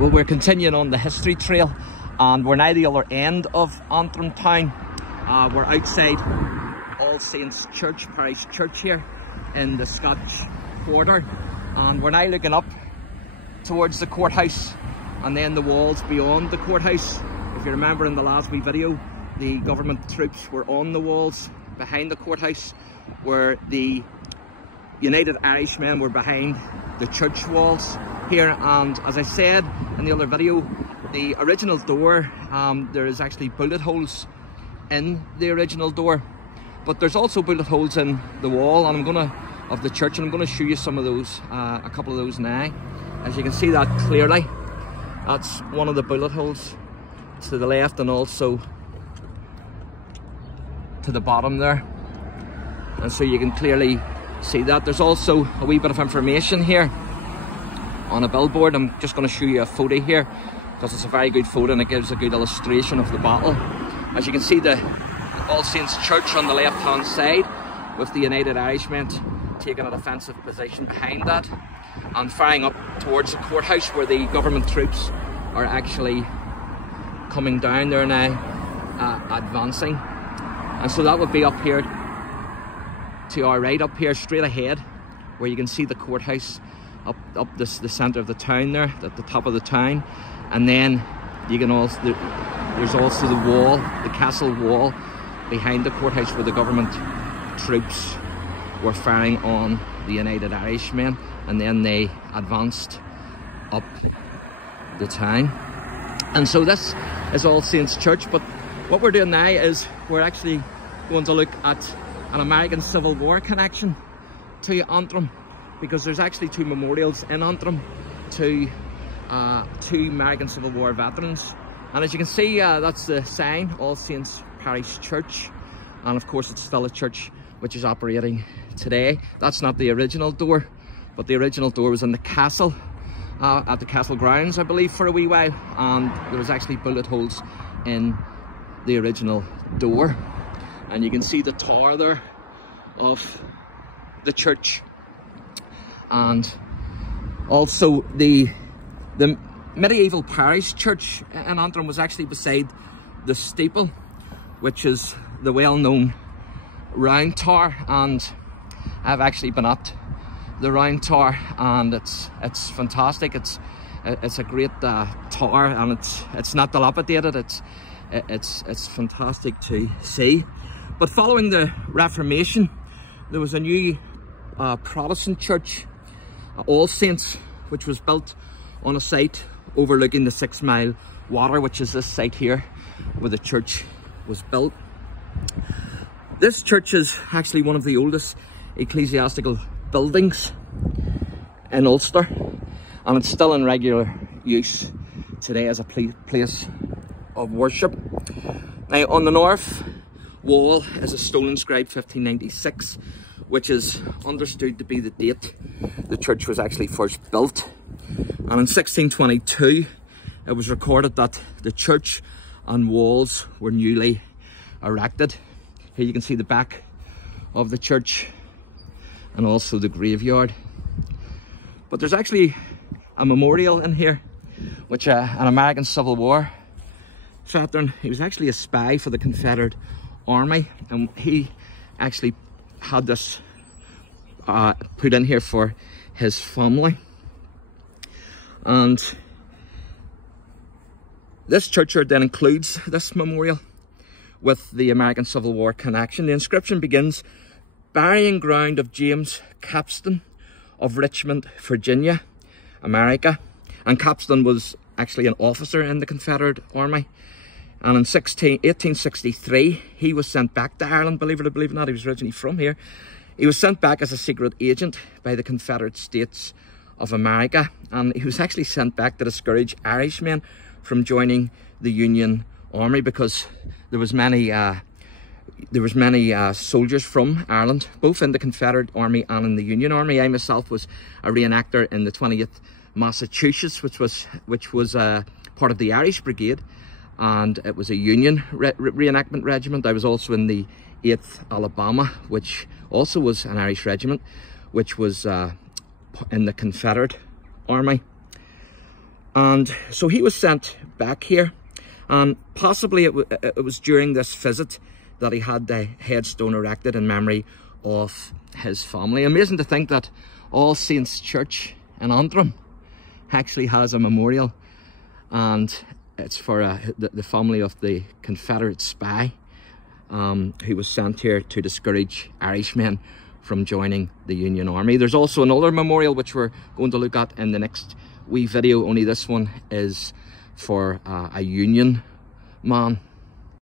Well, we're continuing on the history trail, and we're now the other end of Antrim town. We're outside All Saints Church, Parish Church here in the Scotch Quarter, and we're now looking up towards the courthouse and then the walls beyond the courthouse. If you remember in the last wee video, the government troops were on the walls behind the courthouse, where the United Irishmen were behind the church walls here. And as I said in the other video, the original door, there is actually bullet holes in the original door, but there's also bullet holes in the wall of the church, and I'm going to show you some of those, a couple of those now. As you can see that clearly, that's one of the bullet holes to the left, and also to the bottom there, and so you can clearly see that. There's also a wee bit of information here on a billboard. I'm just going to show you a photo here because it's a very good photo and it gives a good illustration of the battle. As you can see, the All Saints Church on the left hand side, with the United Irishmen taking a defensive position behind that and firing up towards the courthouse, where the government troops are actually coming down there now, advancing. And so that would be up here to our right, up here straight ahead, where you can see the courthouse up the centre of the town there, at the top of the town. And then you can also, there's also the wall, the castle wall behind the courthouse, where the government troops were firing on the United Irishmen, and then they advanced up the town. And so this is All Saints Church, but what we're doing now is we're actually going to look at an American Civil War connection to Antrim, because there's actually two memorials in Antrim to two American Civil War veterans. And as you can see, that's the sign, All Saints Parish Church, and of course it's still a church which is operating today. That's not the original door, but the original door was in the castle, at the castle grounds, I believe, for a wee while, and there was actually bullet holes in the original door. And you can see the tower there of the church, and also the medieval parish church in Antrim was actually beside the steeple, which is the well-known round tower. And I've actually been at the round tower, and it's fantastic. It's a great tower, and it's not dilapidated. It's fantastic to see. But following the Reformation, there was a new Protestant church, All Saints, which was built on a site overlooking the 6 Mile Water, which is this site here where the church was built. This church is actually one of the oldest ecclesiastical buildings in Ulster, and it's still in regular use today as a place of worship. Now, on the north wall is a stone inscribed 1596, which is understood to be the date the church was actually first built. And in 1622 it was recorded that the church and walls were newly erected. Here you can see the back of the church and also the graveyard. But there's actually a memorial in here, which an American Civil War veteran, he was actually a spy for the Confederate Army, and he actually had this put in here for his family. And this churchyard then includes this memorial with the American Civil War connection. The inscription begins, "Burying ground of James Capstan of Richmond, Virginia, America." And Capstan was actually an officer in the Confederate Army. And in 1863, he was sent back to Ireland, believe it or not. He was originally from here. He was sent back as a secret agent by the Confederate States of America. And he was actually sent back to discourage Irishmen from joining the Union Army, because there was many soldiers from Ireland, both in the Confederate Army and in the Union Army. I myself was a reenactor in the 20th Massachusetts, which was part of the Irish Brigade, and it was a Union reenactment regiment. I was also in the 8th Alabama, which also was an Irish regiment, which was in the Confederate Army. And so he was sent back here, and possibly it was during this visit that he had the headstone erected in memory of his family. Amazing to think that All Saints Church in Antrim actually has a memorial, and it's for the family of the Confederate spy who was sent here to discourage Irishmen from joining the Union Army. There's also another memorial which we're going to look at in the next wee video, only this one is for a Union man